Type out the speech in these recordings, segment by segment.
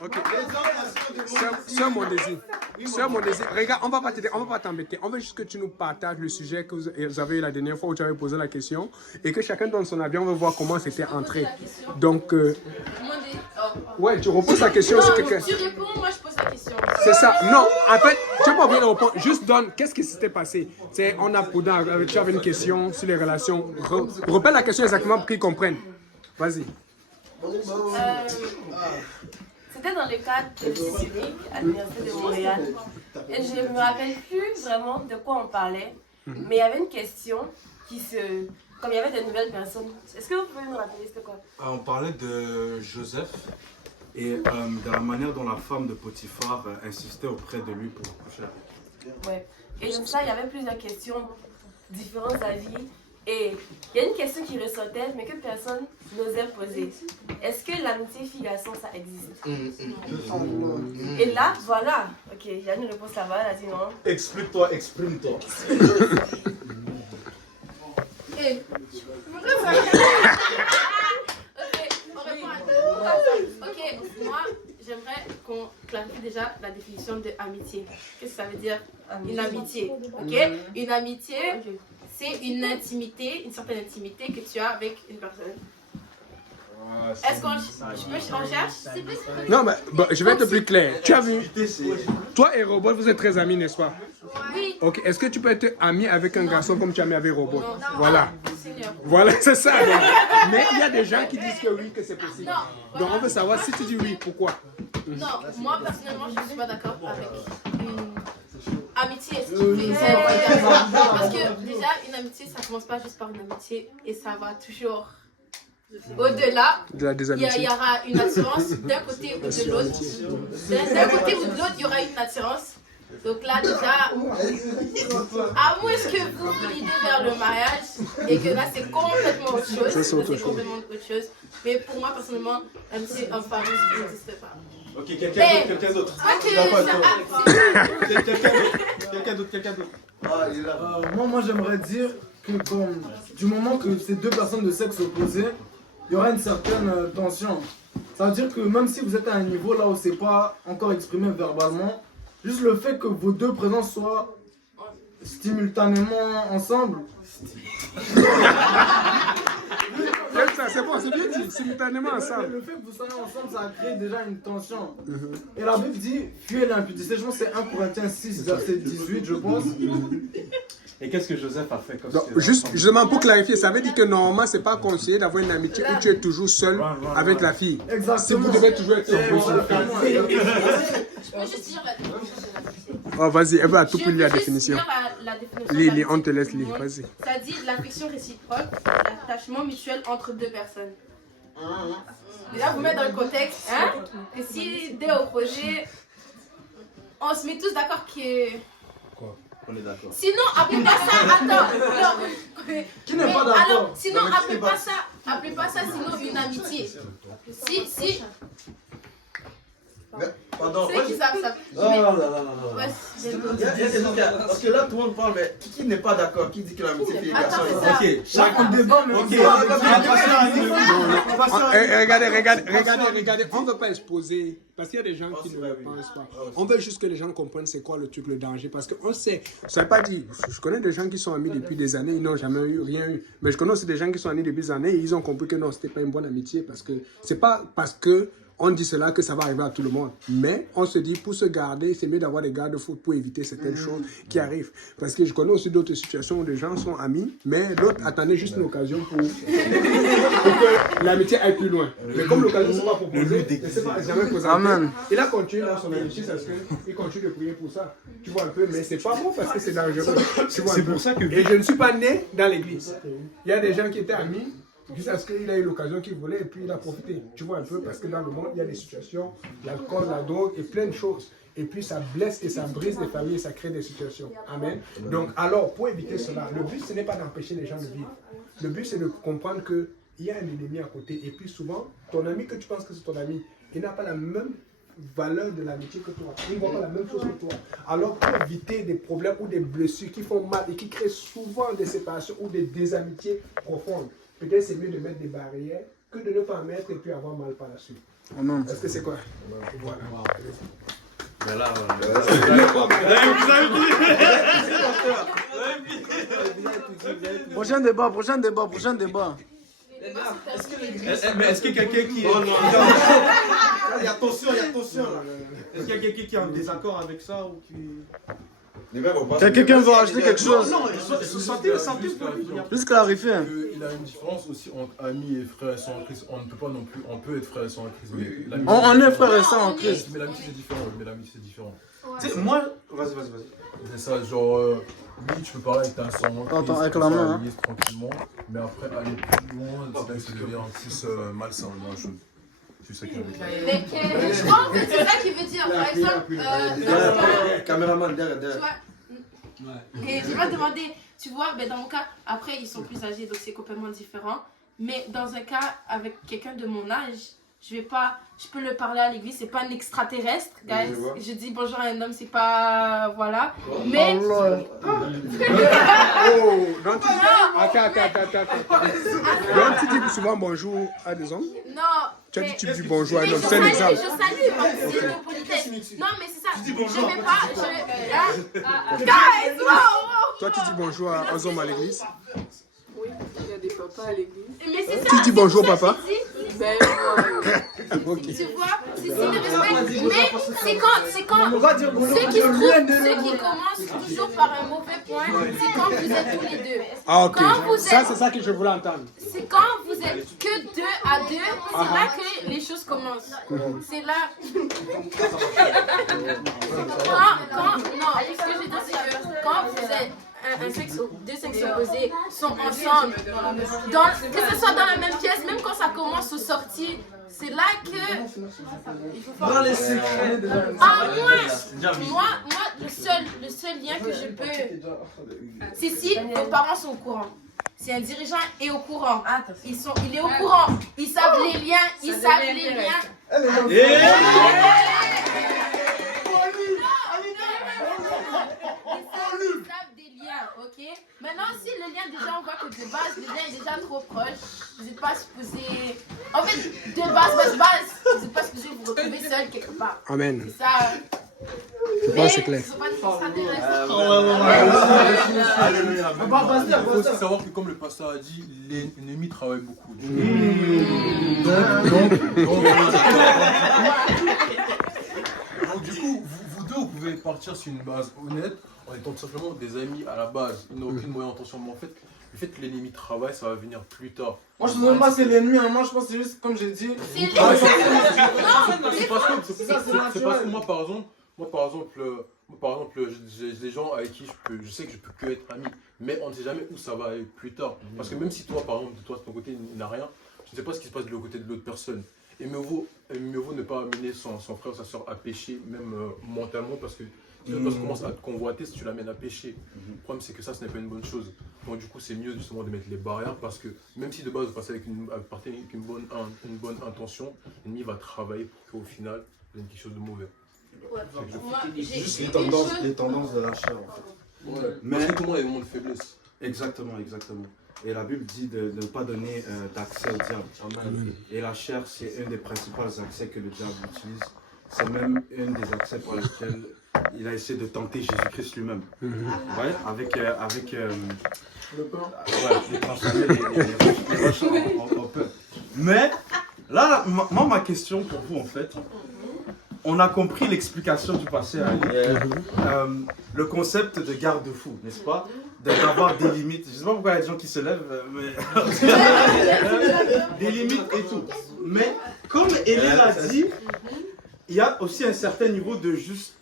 Ok. Sœur mon désir, regarde, on va pas t'embêter. On veut juste que tu nous partages le sujet que vous avez eu la dernière fois où tu avais posé la question et que chacun donne son avis. On veut voir comment c'était entré. Donc, ouais, tu reposes la question. Non, tu réponds, moi je pose la question. C'est ça. Non, en fait, tu n'as pas besoin de répondre. Juste donne, qu'est-ce qui s'était passé? On a tu avais une question sur les relations. Repère la question exactement pour qu'ils comprennent. Vas-y. C'était dans le cadre de l'essai civique à l'Université de Montréal. Et je ne me rappelle plus vraiment de quoi on parlait. Mais il y avait une question qui se... Comme il y avait de nouvelles personnes. Est-ce que vous pouvez me rappeler c'était quoi? On parlait de Joseph et de la manière dont la femme de Potiphar insistait auprès de lui pour coucher avec. Ouais. Et comme ça, il y avait plusieurs questions, différents avis. Et il y a une question qui ressortait, mais que personne n'osait poser. Est-ce que l'amitié fille-garçon, ça existe? Et là, voilà. Ok, il y a une réponse là-bas, elle a dit non. Explique-toi, exprime-toi. Et... Ok, moi, j'aimerais qu'on clarifie déjà la définition de amitié. Qu'est-ce que ça veut dire une amitié? Ok, une amitié, c'est une intimité, une certaine intimité que tu as avec une personne. Est-ce qu'on cherche? Non, mais bon, je vais être plus clair. Tu as vu? Toi et Robot, vous êtes très amis, n'est-ce pas? Oui. Ok, est-ce que tu peux être ami avec un garçon comme tu es ami avec Robot? Non. Voilà. Voilà, c'est ça. Donc. Mais il y a des gens qui disent que oui, que c'est possible. Non. Donc on veut savoir si tu dis oui, pourquoi? Non, moi personnellement, je ne suis pas d'accord avec une amitié. Parce que déjà, une amitié, ça ne commence pas juste par une amitié et ça va toujours au-delà. De la désamitié. Il y aura une attirance d'un côté ou de l'autre. D'un côté ou de l'autre, il y aura une attirance. Donc là, déjà, à moins que vous vous l'idez vers le mariage et que là, c'est complètement autre chose. Ça, c'est complètement autre chose. Mais pour moi, personnellement, l'amitié homme-femme n'existe pas. Ok, quelqu'un d'autre. Quelqu'un d'autre. Moi j'aimerais dire que du moment que ces deux personnes de sexe opposé, il y aura une certaine tension. Ça veut dire que même si vous êtes à un niveau là où c'est pas encore exprimé verbalement, juste le fait que vos deux présences soient simultanément ensemble. C'est bon, c'est bien dit, simultanément ensemble. Le fait que vous soyez ensemble, ça a créé déjà une tension. Et la Bible dit, fuyez l'impudicité. Je pense que c'est 1 Corinthiens 6, verset 18, je pense. Et qu'est-ce que Joseph a fait comme Donc, juste, justement pour clarifier, ça veut dire que normalement, c'est pas conseillé d'avoir une amitié où tu es toujours seul avec la fille. Exactement. Si vous devez toujours être seul. Je peux juste dire la définition de l'amitié. Oh, vas-y, elle va à tout pour lire la définition. La définition Lis, on te laisse lire, vas-y. Ça dit l'affection réciproque, l'attachement mutuel entre deux personnes. Déjà, vous mettez dans le contexte, hein, que si deux opposés, on se met tous d'accord que... Quoi? On est d'accord. Sinon, appelez pas ça, attends, non. Qui n'est pas d'accord? Alors, sinon, appelez pas ça sinon une amitié. Si... Pardon. Ceux qui savent ça. Non. Ouais, Il y a des gens parce que là tout le monde parle, mais qui n'est pas d'accord? Qui dit que l'amitié fait les garçons? Attends, c'est ça. Ok, chacun débat, mais Regardez, on ne veut pas exposer, parce qu'il y a des gens qui ne le pensent pas. On veut juste que les gens comprennent c'est quoi le truc, le danger, parce qu'on sait, ça ne veut pas dire, je connais des gens qui sont amis depuis des années, ils n'ont jamais rien eu, mais je connais aussi des gens qui sont amis depuis des années, et ils ont compris que non, ce n'était pas une bonne amitié, parce que c'est pas parce que on dit cela que ça va arriver à tout le monde. Mais on se dit, pour se garder, c'est mieux d'avoir des garde-fous pour éviter certaines choses qui arrivent. Parce que je connais aussi d'autres situations où des gens sont amis, mais l'autre attendait juste une occasion pour que l'amitié aille plus loin. Mais comme l'occasion ne s'est pas proposée, ne s'est pas jamais présenté, il a continué dans son amitié parce qu'il continue de prier pour ça. Tu vois un peu, mais c'est pas bon parce que c'est dangereux. C'est pour ça que... Et je ne suis pas né dans l'église. Il y a des gens qui étaient amis, jusqu'à ce qu'il a eu l'occasion qu'il voulait et puis il a profité. Tu vois un peu, parce que dans le monde, il y a des situations, l'alcool, la drogue et plein de choses. Et puis ça blesse et ça brise des familles et ça crée des situations. Amen. Donc alors, pour éviter cela, le but, ce n'est pas d'empêcher les gens de vivre. Le but, c'est de comprendre qu'il y a un ennemi à côté. Et puis souvent, ton ami que tu penses que c'est ton ami, il n'a pas la même valeur de l'amitié que toi. Il ne voit pas la même chose que toi. Alors, pour éviter des problèmes ou des blessures qui font mal et qui créent souvent des séparations ou des désamitiés profondes, peut-être c'est mieux de mettre des barrières que de ne pas en mettre et puis avoir mal par la suite. Amen. Est-ce que c'est quoi? Voilà. Mais là, Prochain débat. mais est-ce que quelqu'un qui est... Il y a tension là. Est-ce qu'il y a quelqu'un qui est en désaccord avec ça ou qui... Quelqu'un veut ajouter quelque chose? Non, santé. Juste clarifier. Il a une différence aussi entre amis et frères et sœurs en Christ. On ne peut pas non plus, on peut être frères et sœurs en Christ. Mais On est frères et sœurs en Christ. Mais l'amitié c'est différent. Tu sais, moi... Vas-y. C'est ça, genre, oui, tu peux parler avec ta sœur en Christ. Attends, avec la main, hein. Tranquillement. Mais après, aller plus loin, c'est là que ça devient en plus malsain. Moi, je sais qu'il y a Mais je crois en fait c'est ça qui veut dire. Par exemple, Caméraman, derrière. tu vois, et je vais demander, tu vois, ben dans mon cas, après ils sont plus âgés donc c'est complètement différent. Mais dans un cas avec quelqu'un de mon âge, je peux le parler à l'église, c'est pas un extraterrestre, guys. Je dis bonjour à un homme, c'est pas. Voilà. Mais. Oh, donc tu... Attends. Donc tu dis souvent bonjour à des hommes? Non. Tu as dit tu dis bonjour à un homme, c'est un exemple. Je salue, c'est de politesse. Non, mais c'est ça. Je vais pas. Guys, wow. Toi tu dis bonjour aux hommes à l'église? Oui, il y a des papas à l'église. Mais c'est ça. Tu dis bonjour papa? Ben, Ok. Tu vois, c'est signe de respect. Mais c'est quand ceux qui commencent toujours par un mauvais point, c'est quand vous êtes tous les deux. Ah ok, Quand vous ça êtes- c'est ça que je voulais entendre. C'est quand vous êtes que 2 à 2, c'est là que les choses commencent. C'est là. Non, ce que je veux dire, c'est que quand vous êtes deux sexes opposés sont ensemble, que ce soit dans la même pièce, même quand ça commence aux sorties, c'est là que. Il faut faire. Dans les secrets de Moi, le seul lien que je peux, c'est si vos parents sont au courant. Si un dirigeant est au courant, il est au courant, ils savent les liens, ils savent les liens. Ils savent des liens, ok? Maintenant, si le lien déjà, on voit que de base, le lien est déjà trop proche, vous n'êtes pas supposé. En fait, de base, vous n'êtes pas supposé vous retrouver seul quelque part. Amen. C'est ça. Je pense que c'est clair. Ce sont pas des extraterrestres. Il faut aussi savoir que comme le pasteur a dit, l'ennemi travaille beaucoup. Donc, du coup, vous deux, vous pouvez partir sur une base honnête en étant tout simplement des amis à la base. Il n'y a aucune mauvaise intention. Mais en fait, le fait que l'ennemi travaille, ça va venir plus tard. Moi, je ne sais pas c'est l'ennemi, hein. Moi, je pense que c'est juste, comme j'ai dit. C'est parce que moi, par exemple, j'ai des gens avec qui je sais que je peux que être ami, mais on ne sait jamais où ça va aller plus tard. Parce que même si toi, par exemple, de ton côté, il n'a rien, tu ne sais pas ce qui se passe de l'autre côté de l'autre personne. Et mieux vaut ne pas amener son frère ou sa soeur à pécher, même mentalement, parce que si l'autre personne commence à te convoiter, si tu l'amènes à pécher, le problème c'est que ça, ce n'est pas une bonne chose. Donc du coup, c'est mieux justement de mettre les barrières, parce que même si de base vous passez avec une bonne intention, l'ennemi va travailler pour qu'au final, il y ait quelque chose de mauvais. Moi, j'ai Juste une les tendances de la chair en fait. Ouais. Mais tout le monde a des moments de faiblesse. Exactement. Et la Bible dit de ne pas donner d'accès au diable. Amen. Et la chair, c'est un des principaux accès que le diable utilise. C'est même un des accès pour lesquels il a essayé de tenter Jésus-Christ lui-même. Ouais, avec le pain. de transformer les roches en pain. Mais là, moi, ma question pour vous, en fait, on a compris l'explication du passé, le concept de garde-fou, n'est-ce pas? D'avoir des limites. Je ne sais pas pourquoi il y a des gens qui se lèvent, mais des limites et tout. Mais comme Hélène l'a dit, il y a aussi un certain niveau de juste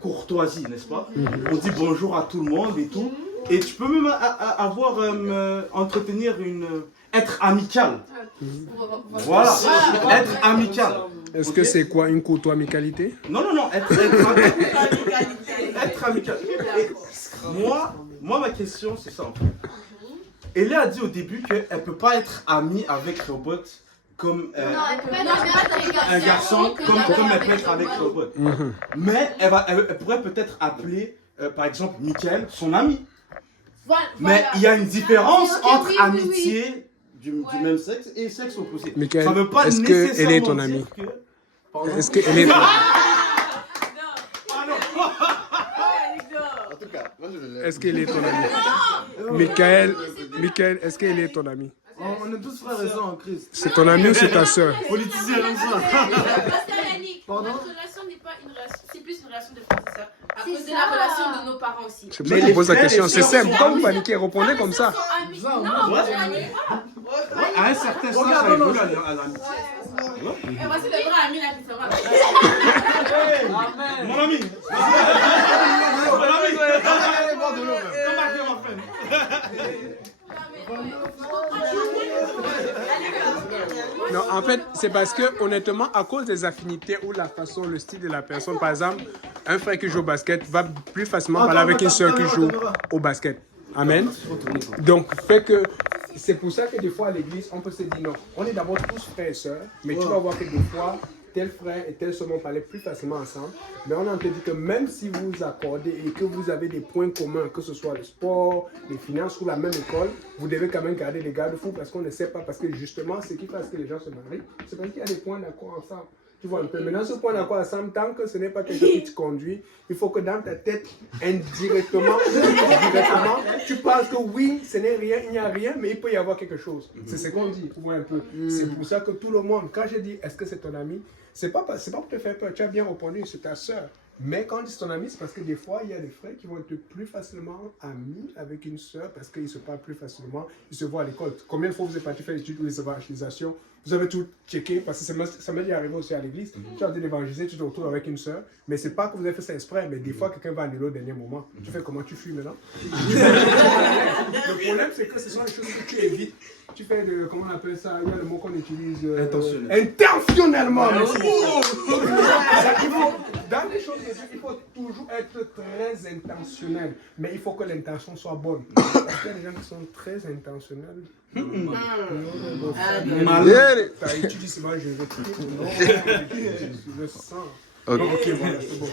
courtoisie, n'est-ce pas? On dit bonjour à tout le monde et tout. Et tu peux même entretenir être amical. Voilà, être amical. Est-ce que c'est quoi une courtois-amicalité? Non, être amical. Et moi, ma question, c'est ça en fait. Elle a dit au début qu'elle ne peut pas être amie avec Robot comme un garçon, comme elle peut être avec Robot. Mais elle pourrait peut-être appeler, par exemple, Michael, son ami. Mais il y a une différence entre amitié du même sexe et sexe opposé. Michael, Ça veut pas est-ce qu'elle est nécessairement ton dire amie? que- Est-ce qu'elle est ton amie? En tout cas, moi je le laisse. Est-ce qu'elle est ton amie? Michael, est-ce qu'elle est ton amie? On est tous frères et sœurs en Christ. C'est ton amie ou c'est ta soeur? Politicien comme ça. Pasteur Yannick, Pardon? notre relation n'est pas une relation, c'est plus une relation de frères et sœurs. À cause de la relation de nos parents aussi. C'est pour ça que je pose la question. C'est simple. Pourquoi vous paniquez? Répondez Frères comme et ça. sœurs sont amis. Non, moi je panique pas. À un certain sens, ça évolue à l'amitié. Et voici le vrai ami là qui sera. Mon ami. Mon ami. Comme Marc et Martin. Non, en fait, c'est parce que, honnêtement, à cause des affinités ou la façon, le style de la personne, par exemple, un frère qui joue au basket va plus facilement parler avec une soeur qui joue au basket. Amen. Donc, fait que c'est pour ça que des fois à l'église, on peut se dire non, on est d'abord tous frères et sœurs, mais tu vas voir que des fois, tel frère et tel sœur vont parler plus facilement ensemble. Mais on a te dit que même si vous vous accordez et que vous avez des points communs, que ce soit le sport, les finances ou la même école, vous devez quand même garder les garde-fous parce qu'on ne sait pas, parce que justement, ce qui fait que les gens se marient, c'est parce qu'il y a des points d'accord ensemble. Tu vois un peu. Maintenant, ce point d'accord ensemble, tant que ce n'est pas quelque chose qui te conduit, il faut que dans ta tête, indirectement, directement, tu penses que oui, ce n'est rien, il n'y a rien, mais il peut y avoir quelque chose. C'est ce qu'on dit, tu vois un peu. C'est pour ça que tout le monde, quand je dis est-ce que c'est ton ami, c'est pas pour te faire peur, tu as bien répondu, c'est ta soeur. Mais quand on dit c'est ton ami, c'est parce que des fois, il y a des frères qui vont être plus facilement amis avec une soeur parce qu'ils se parlent plus facilement, ils se voient à l'école. Combien de fois vous êtes parti faire l'étude ou les évangélisations, vous avez tout checké, parce que ça m'est déjà arrivé aussi à l'église. Tu as dit d'évangéliser, tu te retrouves avec une soeur, mais c'est pas que vous avez fait ça exprès, mais des fois, quelqu'un va annuler au dernier moment. Tu fais comment tu fuis maintenant? Le problème, c'est que ce sont les choses que tu évites. Tu fais de, comment on appelle ça? Il y a le mot qu'on utilise. Intentionnellement. Merci. Dans les choses, il faut toujours être très intentionnel. Mais il faut que l'intention soit bonne. Parce qu'il y a des gens qui sont très intentionnels. Tu dis souvent, je vais tuer. Non, je le sens. Ok, voilà, c'est bon.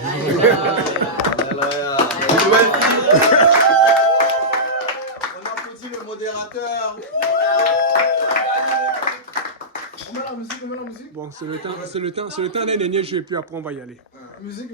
On applaudit le modérateur. On met la musique, on met la musique. Bon, c'est le temps d'un dernier jeu et puis après on va y aller. Musique.